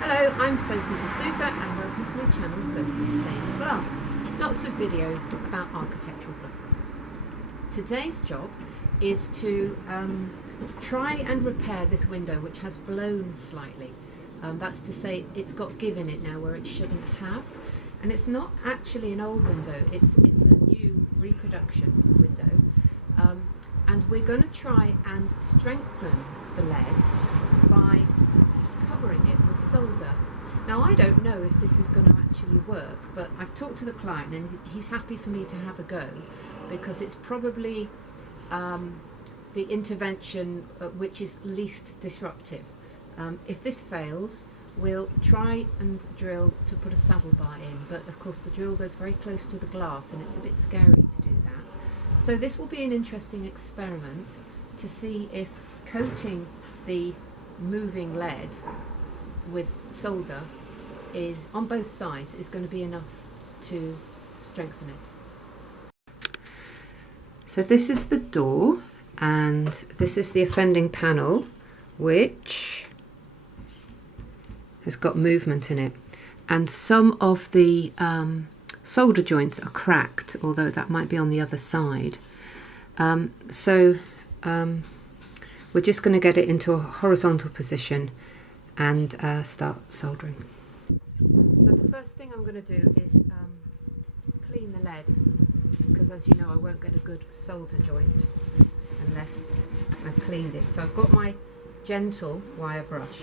Hello, I'm Sophie and welcome to my channel Sophie's Stained Glass. Lots of videos about architectural blocks. Today's job is to try and repair this window which has blown slightly. That's to say it's got give in it now where it shouldn't have. And it's not actually an old window, it's a new reproduction window. And we're going to try and strengthen the lead by covering it with solder. Now I don't know if this is going to actually work, but I've talked to the client and he's happy for me to have a go because it's probably the intervention which is least disruptive. If this fails, we'll try and drill to put a saddle bar in, but of course the drill goes very close to the glass and it's a bit scary to do that. So this will be an interesting experiment to see if coating the moving lead with solder is on both sides is going to be enough to strengthen it. So this is the door and this is the offending panel which has got movement in it, and some of the solder joints are cracked, although that might be on the other side. We're just going to get it into a horizontal position and start soldering. So the first thing I'm going to do is clean the lead, because as you know I won't get a good solder joint unless I've cleaned it. So I've got my gentle wire brush.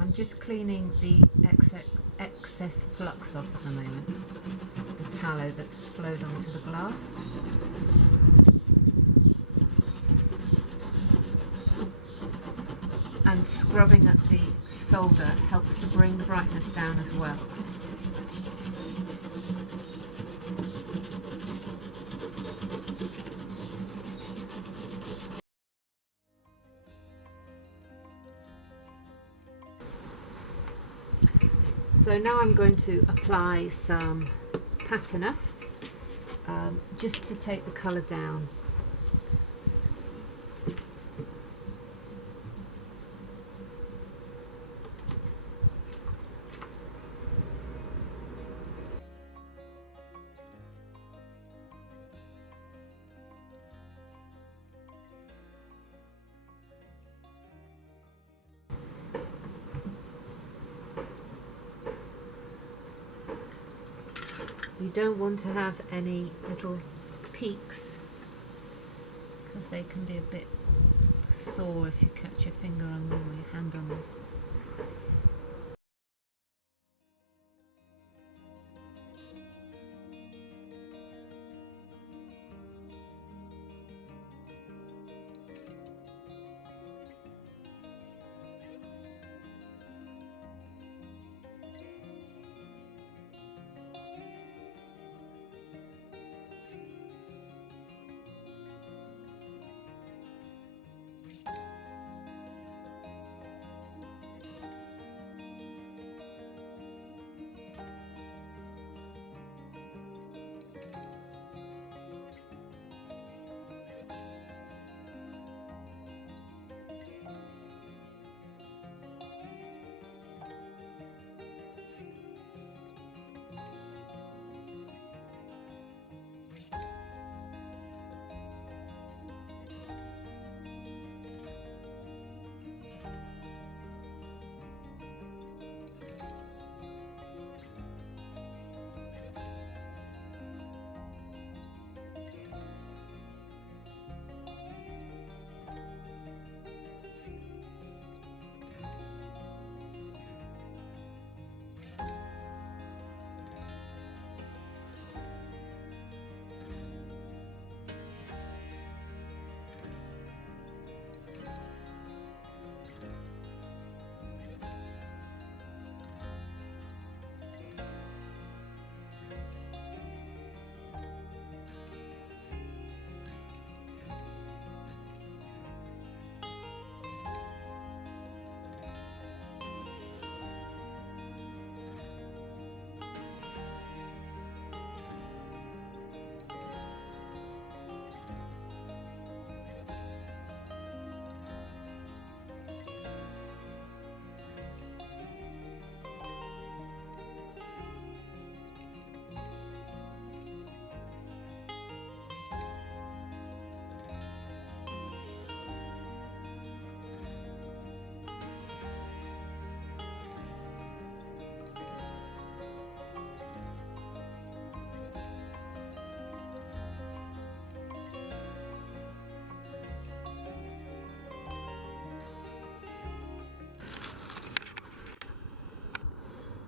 I'm just cleaning the excess flux off at the moment, the tallow that's flowed onto the glass. And scrubbing at the solder helps to bring the brightness down as well. So now I'm going to apply some patina just to take the colour down. You don't want to have any little peaks because they can be a bit sore if you catch your finger on them or your hand on them.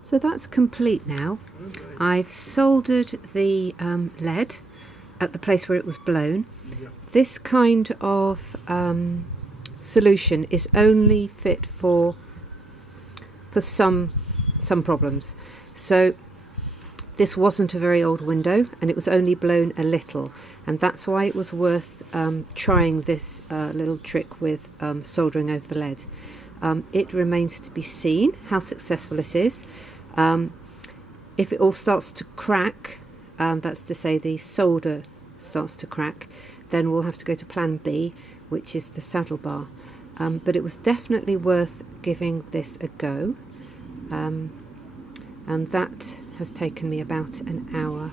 So that's complete now. I've soldered the lead at the place where it was blown. This kind of solution is only fit for some problems. So this wasn't a very old window and it was only blown a little, and that's why it was worth trying this little trick with soldering over the lead. It remains to be seen how successful it is. If it all starts to crack, that's to say the solder starts to crack, then we'll have to go to plan B, which is the saddle bar. But it was definitely worth giving this a go, and that has taken me about an hour.